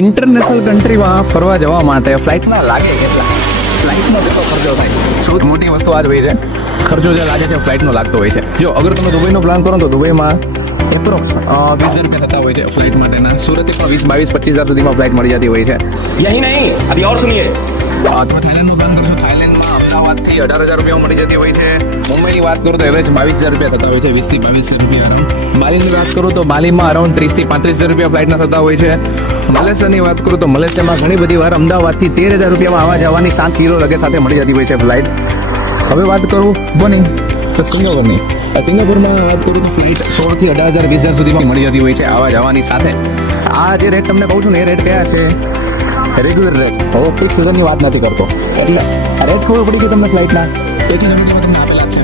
International કન્ટ્રીમાં ફરવા જવા માટે ફ્લાઇટમાં લાગે કેટલા? ફ્લાઇટનો કેટલો ખર્ચો થાય? સૌથી મોટી વસ્તુ આ જ હોય છે, ખર્ચો જે લાગે છે ફ્લાઇટનો લાગતો હોય છે. જો અગર તમે દુબઈનો પ્લાન કરો તો દુબઈમાં એપ્રોક્સ 20,000 રૂપિયા થતા હોય છે ફ્લાઇટ માટેના. સુરતથી પણ 20,000-22,000-25,000 સુધીમાં ફ્લાઇટ મળી જતી હોય છે. यही नहीं, अभी और सुनिए. તો થાઈલેન્ડનું પ્લાન કરશો, થાઈલેન્ડમાં અમદાવાદથી 18,000 રૂપિયા મળી જતી હોય છે. મુંબઈની વાત કરું તો એવરેજ 22,000 રૂપિયા થતા હોય છે, 20,000-22,000 રૂપિયા અરાઉન્ડ. બાલીની વાત કરું તો બાલીમાં અરાઉન્ડ 30,000-35,000 રૂપિયા ફ્લાઇટના થતા હોય છે. મલેશિયાની વાત કરું તો મલેશિયામાં ઘણી બધી વાર અમદાવાદથી 13,000 રૂપિયામાં આવવા જવાની 7 કિલો લગે સાથે મળી જતી હોય છે ફ્લાઇટ. હવે વાત કરું બોની તો સિંગાપુરની. સિંગાપુરમાં વાત કરું તો ફ્લાઇટ 16,000 થી 18,000 20,000 સુધીમાં મળી જતી હોય છે આવવા જવાની સાથે. આ જે રેટ તમને કહું છું ને એ રેટ કયા છે? Regular rate. હવે ફિક્સ સિઝનની વાત નથી કરતો. એટલે રેટ ખબર પડી ગઈ તમને ફ્લાઇટના? તેથી તમને આપેલા છે.